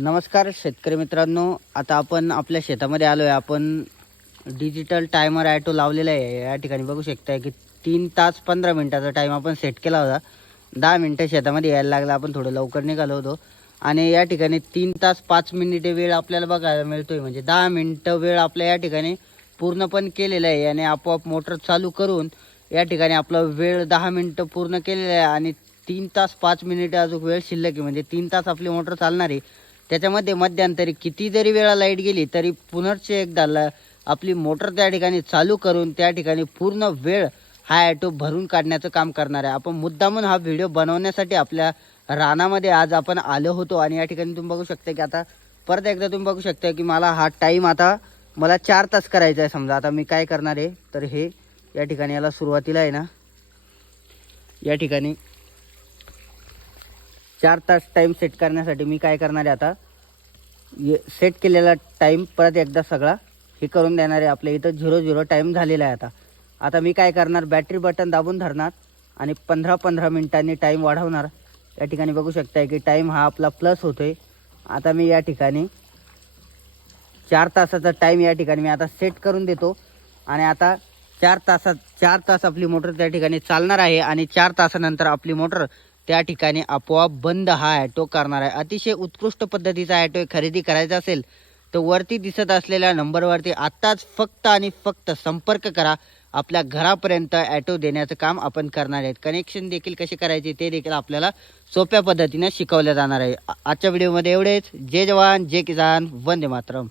नमस्कार शेतकरी मित्रांनो, आता आपण आपल्या शेतामध्ये आलो आहे. आपण डिजिटल टायमर ॲटो लावलेला आहे. या ठिकाणी बघू शकताय की 3 तास 15 मिनिटाचा टाईम आपण सेट केला होता. 10 मिनिटं शेतामध्ये यायला लागला. आपण थोडं लवकर निघालो होतो आणि या ठिकाणी 3 तास 5 मिनिटे वेळ आपल्याला बघायला मिळतोय. म्हणजे 10 मिनिटं वेळ आपल्या या ठिकाणी पूर्णपण केलेला आहे आणि आपोआप मोटर चालू करून या ठिकाणी आपला वेळ 10 मिनिटं पूर्ण केलेला आहे आणि 3 तास 5 मिनिटे अजून वेळ शिल्लक आहे. म्हणजे 3 तास आपली मोटर चालणार आहे. त्याच्यामध्ये मध्यंतरी किती जरी वेळा लाईट गेली तरी पुनश्च एकदा आपली मोटर त्या ठिकाणी चालू करून त्या ठिकाणी पूर्ण वेळ हा ॲटो भरून काढण्याचं काम करणार आहे. आपण मुद्दामून हा व्हिडिओ बनवण्यासाठी आपल्या रानामध्ये आज आपण आलो होतो आणि या ठिकाणी तुम्ही बघू शकता की आता परत एकदा तुम्ही बघू शकता की मला 4 तास करायचा आहे. समजा आता मी काय करणार आहे तर हे या ठिकाणी याला सुरुवातीला आहे ना, या ठिकाणी 4 तास टाईम सेट करण्यासाठी मी काय करणार आहे, आता सेट केलेला टाईम परत एकदा सगळा हे करून देणार आहे. आपल्या इथं 00 टाईम झालेला आहे. आता मी काय करणार, बॅटरी बटन दाबून धरणार आणि 15-15 मिनिटांनी टाईम वाढवणार. या ठिकाणी बघू शकताय की टाईम हा आपला प्लस होतोय. आता मी या ठिकाणी 4 तासाचा टाईम या ठिकाणी मी आता सेट करून देतो आणि आता 4 तास आपली मोटर त्या ठिकाणी चालणार आहे आणि 4 तासानंतर आपली मोटर त्या ठिकाणी आपोआप बंद हा ॲटो करणार आहे. अतिशय उत्कृष्ट पद्धतीचा ॲटो खरेदी करायचा असेल तर वरती दिसत असलेल्या नंबरवरती आत्ताच फक्त आणि फक्त संपर्क करा. आपल्या घरापर्यंत ॲटो देण्याचं काम आपण करणार आहेत. कनेक्शन देखील कसे करायचे ते देखील आपल्याला सोप्या पद्धतीने शिकवलं जाणार आहे. आजच्या व्हिडिओमध्ये एवढेच. जय जवान जय किसान, वंदे मातरम.